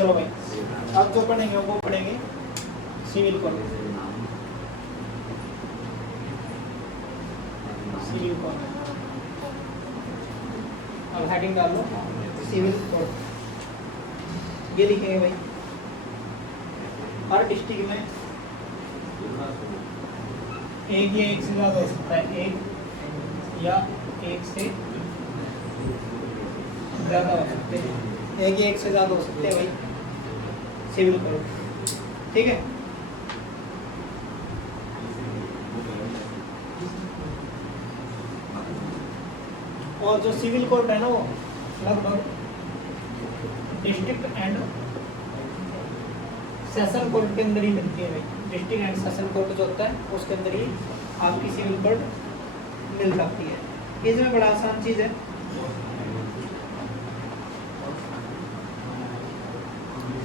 चलो भाई, अब जो पढ़ेंगे वो पढ़ेंगे सिविल कोड। सिविल कोड, अब हेडिंग डाल लो सिविल कोड। ये लिखेंगे भाई, हर डिस्ट्रिक्ट में एक या एक से ज़्यादा हो सकता है, एक या एक से ज़्यादा हो सकते हैं, एक या एक से ज़्यादा हो सकते हैं भाई सिविल कोड, ठीक है। और जो सिविल कोड है ना वो लगभग डिस्ट्रिक्ट एंड सेशन कोड के अंदर ही मिलती है भाई। डिस्ट्रिक्ट एंड सेशन कोड जो होता है उसके अंदर ही आपकी सिविल कोड मिल सकती है। इसमें बड़ा आसान चीज़ है,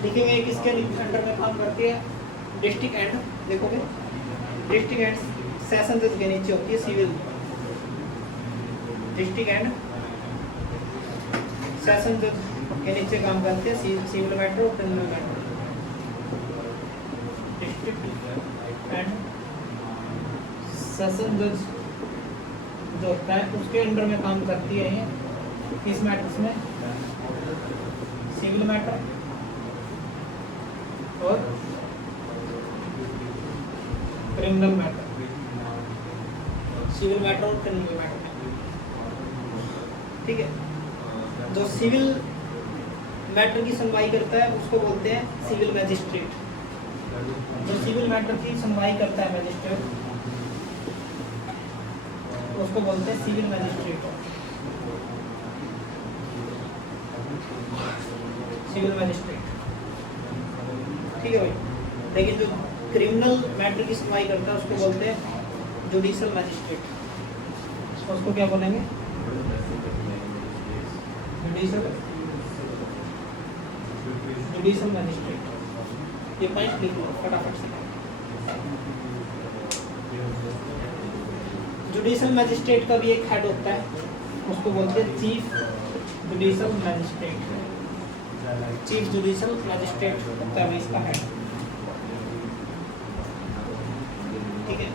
लिखेंगे किसके अंडर में काम करती है, डिस्ट्रिक्ट एंड, देखोगे डिस्ट्रिक्ट एंड सेशन जज के नीचे होती है सिविल, डिस्ट्रिक्ट एंड सेशन जज के नीचे काम करते हैं सिविल मैटर और criminal matter. District and session जज जो होता है उसके अंडर में काम करती है ये किस मैटर्स में, सिविल मैटर और क्रिमिनल मैटर, सिविल मैटर और क्रिमिनल मैटर, ठीक है। जो सिविल मैटर की सुनवाई करता है उसको बोलते हैं सिविल मैजिस्ट्रेट। जो सिविल मैटर की सुनवाई करता है मैजिस्ट्रेट उसको बोलते हैं सिविल मैजिस्ट्रेट, सिविल मैजिस्ट्रेट, ठीक है भाई। लेकिन जो क्रिमिनल मैटर की सुनवाई करता है उसको बोलते हैं जुडिशियल मैजिस्ट्रेट। उसको क्या बोलेंगे, जुडिशियल मैजिस्ट्रेट। ये पॉइंट लिख लो फटाफट से। जुडिशियल मैजिस्ट्रेट का भी एक हेड होता है, उसको बोलते हैं chief judicial magistrate. Chief judicial magistrate होता है इसका हेड, ठीक है।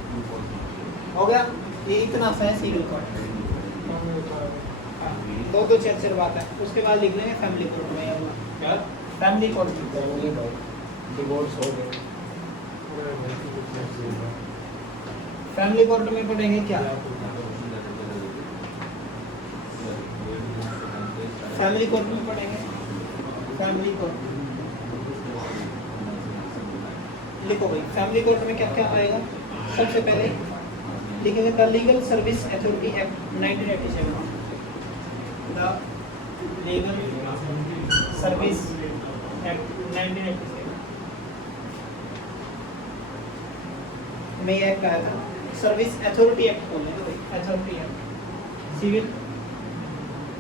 हो गया, ये इतना सा है सिविल कोड। दो दो चार बात है। उसके बाद लिख लेंगे फैमिली कोर्ट में, क्या फैमिली कोर्ट डिवोर्स हो गए, फैमिली कोर्ट में पढ़ेंगे क्या, फैमिली कोर्ट में पढ़ेंगे फैमिली कोर्ट। लिखो भाई फैमिली कोर्ट में क्या क्या आएगा। सबसे पहले लिखेंगे the legal service authority act 1987, the legal service act 1987 में यह एक्ट आया था। सर्विस अथॉरिटी एक्ट बोलते हैं भाई, authority act, civil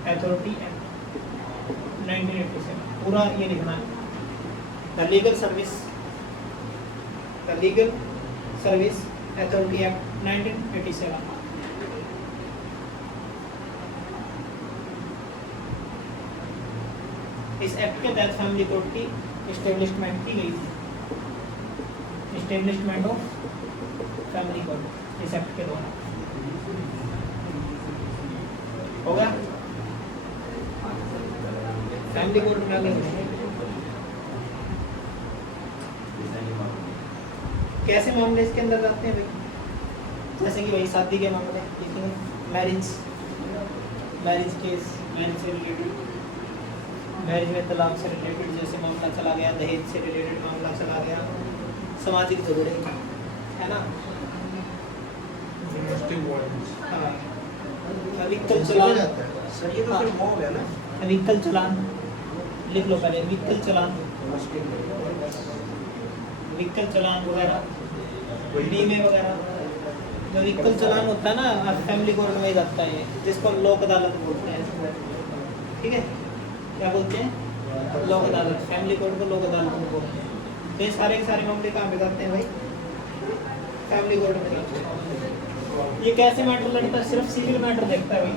authority act 1987 पूरा ये लिखना है। The legal service authority act 1987। इस एक्ट के तहत फैमिली कोर्ट की इस्टेब्लिशमेंट की गई थी, इस्टेब्लिशमेंट ऑफ फैमिली कोर्ट इस एक्ट के द्वारा। हो गया फैमिली कोर्ट में आगे कैसे मामले इसके अंदर जाते हैं भाई, जैसे कि भाई शादी के मामले, मैरिज केस, मैरिज से रिलेटेड, मैरिज में तलाक से रिलेटेड जैसे मामला चला गया, दहेज से रिलेटेड मामला चला गया, सामाजिक झगड़े है ना, हाँ, व्हीकल चलान, सर ये तो फिर मॉब है ना, व्हीकल चलान लिख लो पहले, व्हीकल चलान वगैरह, बीमे वगैरह। जो व्हीकल चलान होता है ना फैमिली कोर्ट में जाता है, जिसको हम लोक अदालत बोलते हैं, ठीक है, क्या बोलते हैं लोक अदालत, फैमिली कोर्ट को लोक अदालत में बोलते हैं। तो ये सारे के सारे मामले कहाँ पे जाते हैं भाई, फैमिली कोर्ट में जाते हैं। ये कैसे मैटर लड़ता है, सिर्फ सिविल मैटर देखता है भाई,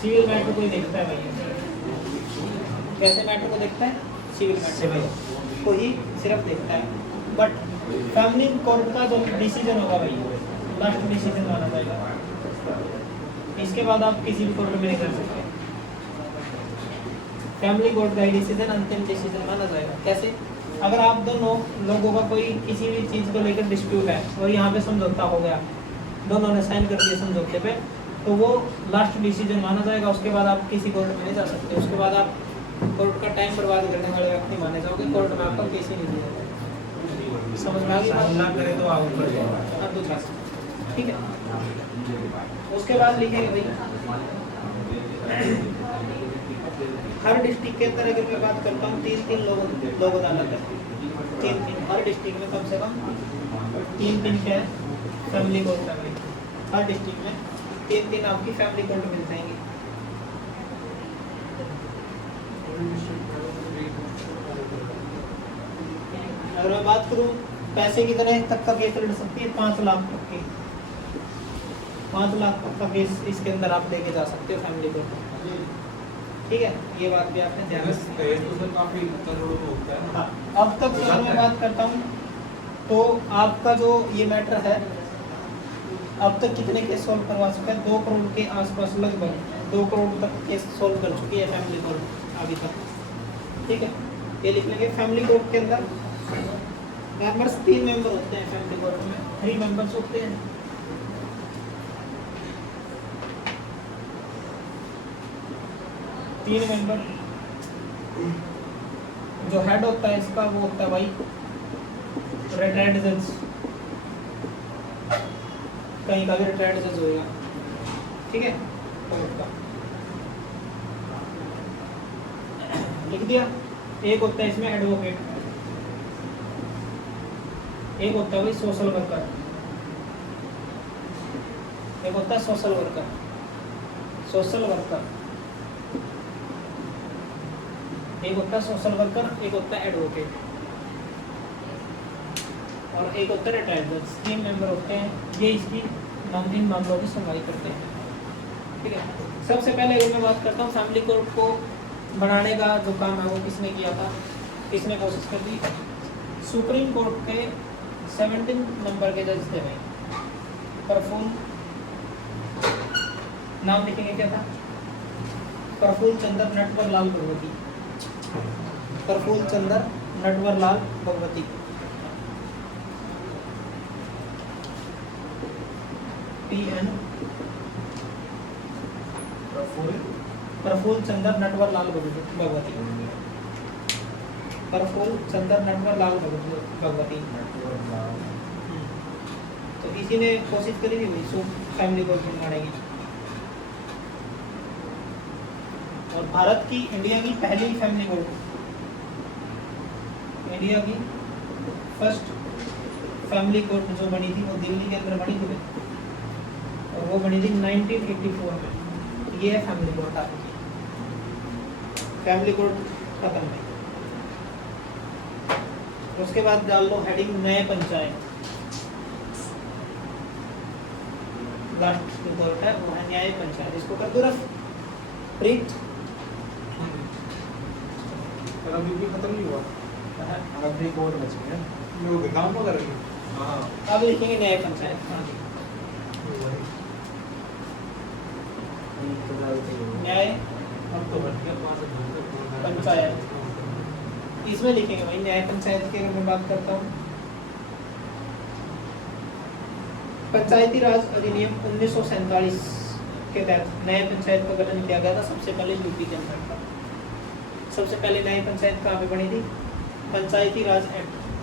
सिविल मैटर कोई देखता है भाई, कैसे मैटर को देखता है? सिविल मैटर को ही सिर्फ देखता है। बट फैमिली कोर्ट का जो डिसीजन होगा भाई लास्ट डिसीजन माना जाएगा। इसके बाद आप किसी भी कोर्ट में नहीं कर सकते। फैमिली कोर्ट का ही डिसीजन अंतिम डिसीजन माना जाएगा। कैसे? अगर आप दोनों लोगों का कोई किसी भी चीज़ को लेकर डिस्प्यूट है और यहाँ पे समझौता हो गया, दोनों ने साइन कर दिया समझौते पे, तो वो लास्ट डिसीजन माना जाएगा। उसके बाद आप किसी कोर्ट में नहीं जा सकते। उसके बाद आप कोर्ट का टाइम बर्बाद करने वाले व्यक्ति माने जाओगे। कोर्ट में आपका केस ही नहीं दिया जाएगा। समझ में आ गई? साइन ना करे तो आप ऊपर जाओ। अब दूसरा ठीक है। उसके बाद लिखेंगे भाई हर डिस्ट्रिक्ट के अंदर अगर मैं बात करता हूँ 3-3 लोग अदालत है। 3-3 हर डिस्ट्रिक्ट में कम से कम 3-3 क्या है? Family court. फैमिली हर डिस्ट्रिक्ट में 3-3 आपकी फैमिली कोर्ट मिल जाएंगी। अगर मैं बात करूं पैसे कितने तक का केस लड़ सकती है? 5 लाख तक के। 5 लाख तक का केस इसके अंदर आप लेके जा सकते हो फैमिली कोर्ट में। ठीक है, ये बात भी आपने ध्यान रखनी है। हाँ, अब तक अगर मैं बात करता हूँ तो आपका जो ये मैटर है अब तक कितने केस सॉल्व करवा चुका है? 2 करोड़ के आसपास, लगभग 2 करोड़ तक केस सॉल्व कर चुकी है फैमिली कोर्ट अभी तक। ठीक है, ये लिख लेंगे। फैमिली कोर्ट के अंदर मेंबर्स 3 मेंबर होते हैं। फैमिली कोर्ट में 3 मेंबर्स होते हैं। तीन मेंबर। जो हेड होता है इसका वो होता है भाई रिटायर्ड जज। कहीं का भी रिटायर्ड जज होगा। ठीक है, कोर्ट का लिख दिया। एक होता है इसमें एडवोकेट, एक होता है भाई सोशल वर्कर, एक होता है सोशल वर्कर, एक होता है सोशल वर्कर, एक होता है एडवोकेट और एक होता है रिटायर्ड जज। 3 मेंबर होते हैं, ये इसकी इन मामलों की सुनवाई करते हैं। ठीक है, सबसे पहले अगर मैं बात करता हूँ फैमिली कोर्ट को बनाने का जो काम है वो किसने किया था? किसने कोशिश कर दी? सुप्रीम कोर्ट के 17 नंबर के जज थे भाई प्रफुल्ल, नाम लिखेंगे क्या था? प्रफुल्ल चंद्र नटवर लाल भगवती। प्रफुल्ल चंद्र नटवर लाल भगवती। PN प्रफुल्ल चंद्र नटवर लाल भगवती। प्रफुल्ल चंद्र नटवर लाल भगवती। तो इसी ने कोशिश करी थी भाई फैमिली कोर्ट बनाने की। और भारत की, इंडिया की पहली फैमिली कोर्ट, इंडिया की फर्स्ट फैमिली कोर्ट जो बनी थी वो दिल्ली के अंदर बनी थी और वो बनी थी 1984 में। ये है फैमिली कोर्ट आपकी। फैमिली कोर्ट खत्म नहीं। उसके बाद डाल लो हेडिंग न्याय पंचायत। लास्ट जो कोर्ट है वो है न्याय पंचायत। इसको कर दो रफ प्रीत। अभी भी खत्म नहीं हुआ, अभी कोर्ट बच गया। लोग काम कर रहे हैं। हाँ, अब लिखेंगे न्याय पंचायत। न्याय पंचायत इसमें लिखेंगे भाई। न्याय पंचायत की अगर मैं बात करता हूँ, पंचायती राज अधिनियम 1947 के तहत न्याय पंचायत का गठन किया गया था सबसे पहले यूपी के अंदर। सबसे पहले न्याय पंचायत कहाँ पे बनी थी? पंचायती राज एक्ट